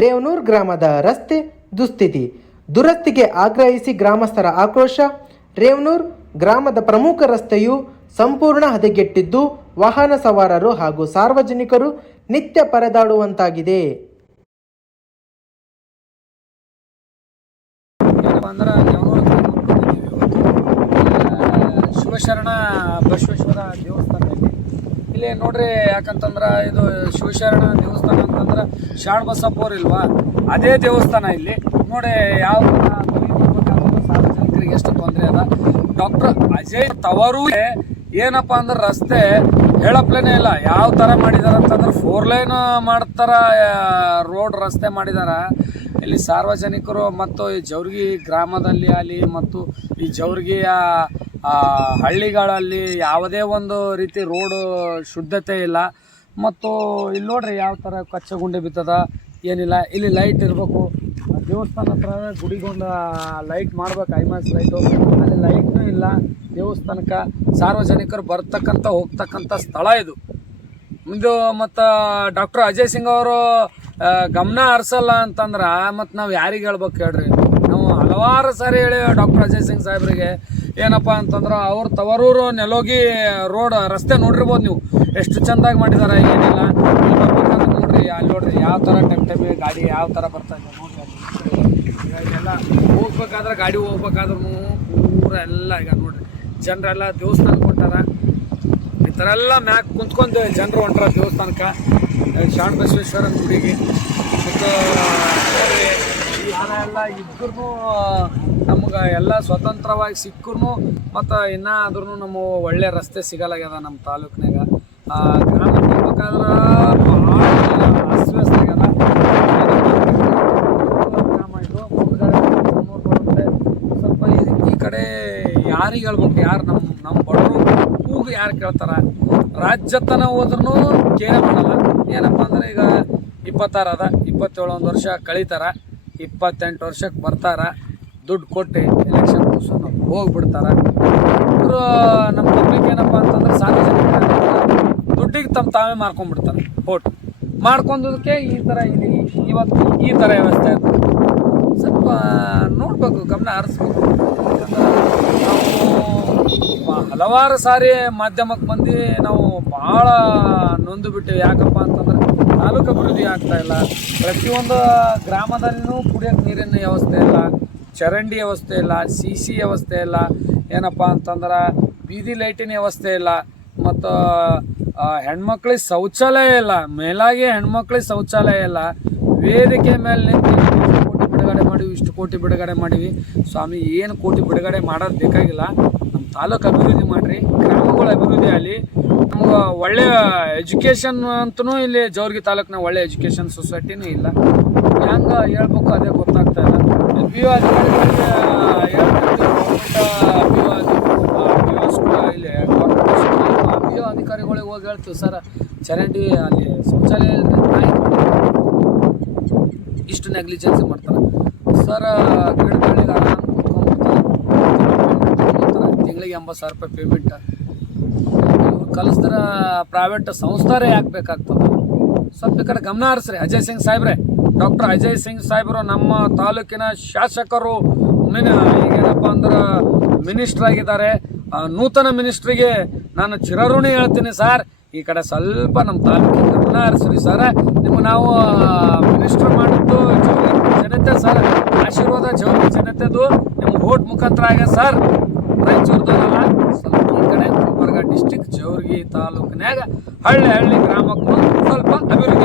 ರೇವನೂರು ಗ್ರಾಮದ ರಸ್ತೆ ದುಸ್ಥಿತಿ, ದುರಸ್ತಿಗೆ ಆಗ್ರಹಿಸಿ ಗ್ರಾಮಸ್ಥರ ಆಕ್ರೋಶ. ರೇವನೂರು ಗ್ರಾಮದ ಪ್ರಮುಖ ರಸ್ತೆಯು ಸಂಪೂರ್ಣ ಹದಗೆಟ್ಟಿದ್ದು ವಾಹನ ಸವಾರರು ಹಾಗೂ ಸಾರ್ವಜನಿಕರು ನಿತ್ಯ ಪರದಾಡುವಂತಾಗಿದೆ. ಶಿವಶರಣ ಬಸವೇಶ್ವರ ದೇವಸ್ಥಾನದಲ್ಲಿ ಇಲ್ಲಿ ನೋಡ್ರಿ, ಯಾಕಂತಂದ್ರೆ ಇದು ಶಿವಶರಣ ದೇವಸ್ಥಾನ ಅಂತಂದ್ರೆ ಶಾಣಬಸಪ್ಪ ಅವ್ರು ಇಲ್ವಾ, ಅದೇ ದೇವಸ್ಥಾನ ಇಲ್ಲಿ ನೋಡಿ. ಯಾವ ಸಾರ್ವಜನಿಕರಿಗೆ ಎಷ್ಟು ತೊಂದರೆ ಅದ. ಡಾಕ್ಟರ್ ಅಜಯ್ ತವರು ಏನಪ್ಪ ಅಂದ್ರೆ ರಸ್ತೆ ಹೇಳಪ್ಲೇನೇ ಇಲ್ಲ. ಯಾವ ಥರ ಮಾಡಿದಾರೆ ಅಂತಂದ್ರೆ 4 ಲೈನ್ ಮಾಡ್ತಾರ, ರೋಡ್ ರಸ್ತೆ ಮಾಡಿದಾರ. ಇಲ್ಲಿ ಸಾರ್ವಜನಿಕರು ಮತ್ತು ಈ ಜವರ್ಗಿ ಗ್ರಾಮದಲ್ಲಿ ಅಲ್ಲಿ ಮತ್ತು ಈ ಜವರ್ಗಿಯ ಹಳ್ಳಿಗಳಲ್ಲಿ ಯಾವುದೇ ಒಂದು ರೀತಿ ರೋಡು ಶುದ್ಧತೆ ಇಲ್ಲ. ಮತ್ತು ಇಲ್ಲಿ ನೋಡ್ರಿ ಯಾವ ಥರ ಕಚ್ಚಗುಂಡೆ ಬಿತ್ತದ, ಏನಿಲ್ಲ. ಇಲ್ಲಿ ಲೈಟ್ ಇರಬೇಕು, ದೇವಸ್ಥಾನ ಹತ್ರ ಗುಡಿಗೊಂದು ಲೈಟ್ ಮಾಡ್ಬೇಕು, ಐಮಾಸ್ ಲೈಟು. ಅಲ್ಲಿ ಲೈಟ್ನೂ ಇಲ್ಲ ದೇವಸ್ಥಾನಕ್ಕೆ. ಸಾರ್ವಜನಿಕರು ಬರ್ತಕ್ಕಂಥ ಹೋಗ್ತಕ್ಕಂಥ ಸ್ಥಳ ಇದು. ಮತ್ತು ಡಾಕ್ಟರ್ ಅಜಯ್ ಸಿಂಗ್ ಅವರು ಗಮನ ಹರಿಸಲ್ಲ ಅಂತಂದ್ರೆ ಮತ್ತು ನಾವು ಯಾರಿಗೆ ಹೇಳ್ಬೇಕು ಹೇಳ್ರಿ. ನಾವು ಹಲವಾರು ಸಾರಿ ಹೇಳಿ ಡಾಕ್ಟರ್ ಅಜಯ್ ಸಿಂಗ್ ಸಾಹೇಬ್ರಿಗೆ ಏನಪ್ಪ ಅಂತಂದ್ರೆ ಅವ್ರ ತವರೂರು ನೆಲೋಗಿ ರೋಡ್ ರಸ್ತೆ ನೋಡಿರ್ಬೋದು ನೀವು, ಎಷ್ಟು ಚೆಂದಾಗಿ ಮಾಡಿದಾರೆ. ಏನಿಲ್ಲ ಬರ್ಬೇಕಾದ್ರೆ ನೋಡ್ರಿ, ಅಲ್ಲಿ ನೋಡ್ರಿ ಯಾವ ಥರ ಟೈಮ್ ಗಾಡಿ ಯಾವ ಥರ ಬರ್ತಾ ಇದೆ ನೋಡ್ರಿ. ಎಲ್ಲ ಹೋಗ್ಬೇಕಾದ್ರೆ ಗಾಡಿ ಹೋಗ್ಬೇಕಾದ್ರೂ ಪೂರ ಎಲ್ಲ ಈಗ ನೋಡ್ರಿ ಜನರೆಲ್ಲ ದೇವಸ್ಥಾನ ಕೊಟ್ಟಾರ. ಈ ಥರ ಎಲ್ಲ ಮ್ಯಾಕ್ ಕುಂತ್ಕೊಂಡು ಜನರು ಹೊಂಟಾರ ದೇವಸ್ಥಾನಕ್ಕೆ, ಶಾಣ ಬಸವೇಶ್ವರನ ಗುಡಿಗೆ. ಮತ್ತು ಈ ಥರ ಎಲ್ಲ ಇದ್ರೂ ನಮ್ಗೆ ಎಲ್ಲ ಸ್ವತಂತ್ರವಾಗಿ ಸಿಕ್ಕರೂ ಮತ್ತು ಇನ್ನಾದ್ರೂ ನಮ್ಮ ಒಳ್ಳೆ ರಸ್ತೆ ಸಿಗಲಾಗ್ಯದ ನಮ್ಮ ತಾಲೂಕಿನಾಗ. ಗ್ರಾಮಕ್ಕೆ ಹೋಗ್ಬೇಕಾದ್ರೆ ಭಾಳ ಅಸ್ತವ್ಯಸ್ತ ಆಗ್ಯದ. ಗ್ರಾಮ ಇದು ಮುಂದ್ಗಡೆ ಬರುತ್ತೆ. ಸ್ವಲ್ಪ ಈ ಕಡೆ ಯಾರಿಗೆ ಹೇಳ್ಬೇಕು, ಯಾರು ನಮ್ಮ ಬಡವರು ಕೂಗು ಯಾರು ಕೇಳ್ತಾರೆ. ರಾಜ್ಯತನ ಹೋದ್ರೂ ಕೇರ್ ಮಾಡಲ್ಲ. ಏನಪ್ಪ ಅಂದ್ರೆ ಈಗ 26 ಅದ, 27 ವರ್ಷ ಕಳೀತಾರ, 28 ವರ್ಷಕ್ಕೆ ಬರ್ತಾರ, ದುಡ್ಡು ಕೊಟ್ಟು ಎಲೆಕ್ಷನ್ ಕೂಸನ್ನು ಹೋಗ್ಬಿಡ್ತಾರೆ. ಇವರು ನಮ್ಮ ಪಬ್ಲಿಕ್ ಏನಪ್ಪ ಅಂತಂದ್ರೆ ಸಾರ್ವಜನಿಕ ದುಡ್ಡಿಗೆ ತಾವೇ ಮಾರ್ಕೊಂಡ್ಬಿಡ್ತಾರೆ. ಓಟ್ ಮಾಡ್ಕೊಂಡದಕ್ಕೆ ಈ ಥರ ಇಲ್ಲಿ ಇವತ್ತು ಈ ಥರ ವ್ಯವಸ್ಥೆ ಆಯ್ತು. ಸ್ವಲ್ಪ ನೋಡ್ಬೇಕು, ಗಮನ ಹರಿಸ್ಬೇಕು. ನಾವು ಹಲವಾರು ಸಾರಿ ಮಾಧ್ಯಮಕ್ಕೆ ಬಂದು ನಾವು ಭಾಳ ನೊಂದು ಬಿಟ್ಟಿವಿ. ಯಾಕಪ್ಪ ಅಂತಂದ್ರೆ ತಾಲೂಕು ಅಭಿವೃದ್ಧಿ ಆಗ್ತಾಯಿಲ್ಲ. ಪ್ರತಿಯೊಂದು ಗ್ರಾಮದಲ್ಲಿನೂ ಕುಡಿಯೋಕ್ಕೆ ನೀರಿನ ವ್ಯವಸ್ಥೆ ಇಲ್ಲ, ಚರಂಡಿ ವ್ಯವಸ್ಥೆ ಇಲ್ಲ, CC ವ್ಯವಸ್ಥೆ ಇಲ್ಲ. ಏನಪ್ಪ ಅಂತಂದ್ರೆ ಬೀದಿ ಲೈಟಿನ ವ್ಯವಸ್ಥೆ ಇಲ್ಲ. ಮತ್ತು ಹೆಣ್ಮಕ್ಳಿಗೆ ಶೌಚಾಲಯ ಇಲ್ಲ, ಮೇಲಾಗಿ ಹೆಣ್ಮಕ್ಳಿಗೆ ಶೌಚಾಲಯ ಇಲ್ಲ. ವೇದಿಕೆ ಮೇಲೆ ಕೋಟಿ ಬಿಡುಗಡೆ ಮಾಡಿವಿ, ಇಷ್ಟು ಕೋಟಿ ಬಿಡುಗಡೆ ಮಾಡಿವಿ. ಸ್ವಾಮಿ ಏನು ಕೋಟಿ ಬಿಡುಗಡೆ ಮಾಡೋದು ಬೇಕಾಗಿಲ್ಲ. ನಮ್ಮ ತಾಲೂಕು ಅಭಿವೃದ್ಧಿ ಮಾಡಿರಿ, ಗ್ರಾಮಗಳ ಅಭಿವೃದ್ಧಿ ಆಗಲಿ. ನಮ್ಗೆ ಒಳ್ಳೆಯ ಎಜುಕೇಷನ್ ಅಂತೂ ಇಲ್ಲಿ ಜವರ್ಗಿ ತಾಲೂಕಿನ ಒಳ್ಳೆ ಎಜುಕೇಷನ್ ಸೊಸೈಟಿನೂ ಇಲ್ಲ. ಹೆಂಗೆ ಹೇಳ್ಬೇಕು ಅದೇ ಗೊತ್ತಾಗ್ತಾ ಇಲ್ಲ. PO ಅಧಿಕಾರಿಗಳಿಗೆ ಇಲ್ಲಿ PO ಅಧಿಕಾರಿಗಳಿಗೆ ಹೋಗಿ ಹೇಳ್ತೀವಿ, ಸರ್ ಚರಂಡಿ ಅಲ್ಲಿ ಶೌಚಾಲಯ ಇಷ್ಟು ನೆಗ್ಲಿಜೆನ್ಸಿ ಮಾಡ್ತಾರೆ. ಸರ್ ಗಿಡಗಳಿಗೆ ಆರಾಮ್ ಕೂತ್ಕೊಂಡ್ಬಿಡ್ತಾರೆ, ತಿಂಗಳಿಗೆ 80,000 ರೂಪಾಯಿ ಪೇಮೆಂಟ್. ಇವ್ರು ಕಲಿಸಿದ್ರೆ ಪ್ರೈವೇಟ್ ಸಂಸ್ಥಾರೇ ಯಾಕೆ ಬೇಕಾಗ್ತದೆ? ಸ್ವಲ್ಪ ಈ ಕಡೆ ಗಮನ ಹರಿಸ್ರಿ ಅಜಯ್ ಸಿಂಗ್ ಸಾಹೇಬ್ರೆ. ಡಾಕ್ಟರ್ ಅಜಯ್ ಸಿಂಗ್ ಸಾಹೇಬರು ನಮ್ಮ ತಾಲೂಕಿನ ಶಾಸಕರು. ಈಗೇನಪ್ಪ ಅಂದ್ರೆ ಮಿನಿಸ್ಟ್ರ್ ಆಗಿದ್ದಾರೆ. ನೂತನ ಮಿನಿಸ್ಟ್ರಿಗೆ ನಾನು ಚಿರಋಣಿ ಹೇಳ್ತೀನಿ ಸರ್. ಈ ಕಡೆ ಸ್ವಲ್ಪ ನಮ್ಮ ತಾಲೂಕಿನ ಗಮನ ಹರಿಸ್ರಿ ಸರ್. ನಾವು ಮಿನಿಸ್ಟ್ರ್ ಮಾಡಿದ್ದು ಜನತೆ ಸರ್, ಆಶೀರ್ವಾದ ಜವರ್ಗಿ ಜನತೆದು ನಿಮ್ಮ ವೋಟ್ ಮುಖಾಂತರ ಆಗ್ಯದ ಸರ್. ರಾಯಚೂರ್ದಲ್ಲ, ಸ್ವಲ್ಪ ಈ ಕಡೆ ಗುಲ್ಬರ್ಗ ಡಿಸ್ಟಿಕ್ ಜವರ್ಗಿ ತಾಲೂಕಿನಾಗ ಹಳ್ಳಿ ಗ್ರಾಮಕ್ಕೂ ಸ್ವಲ್ಪ ಅಭಿವೃದ್ಧಿ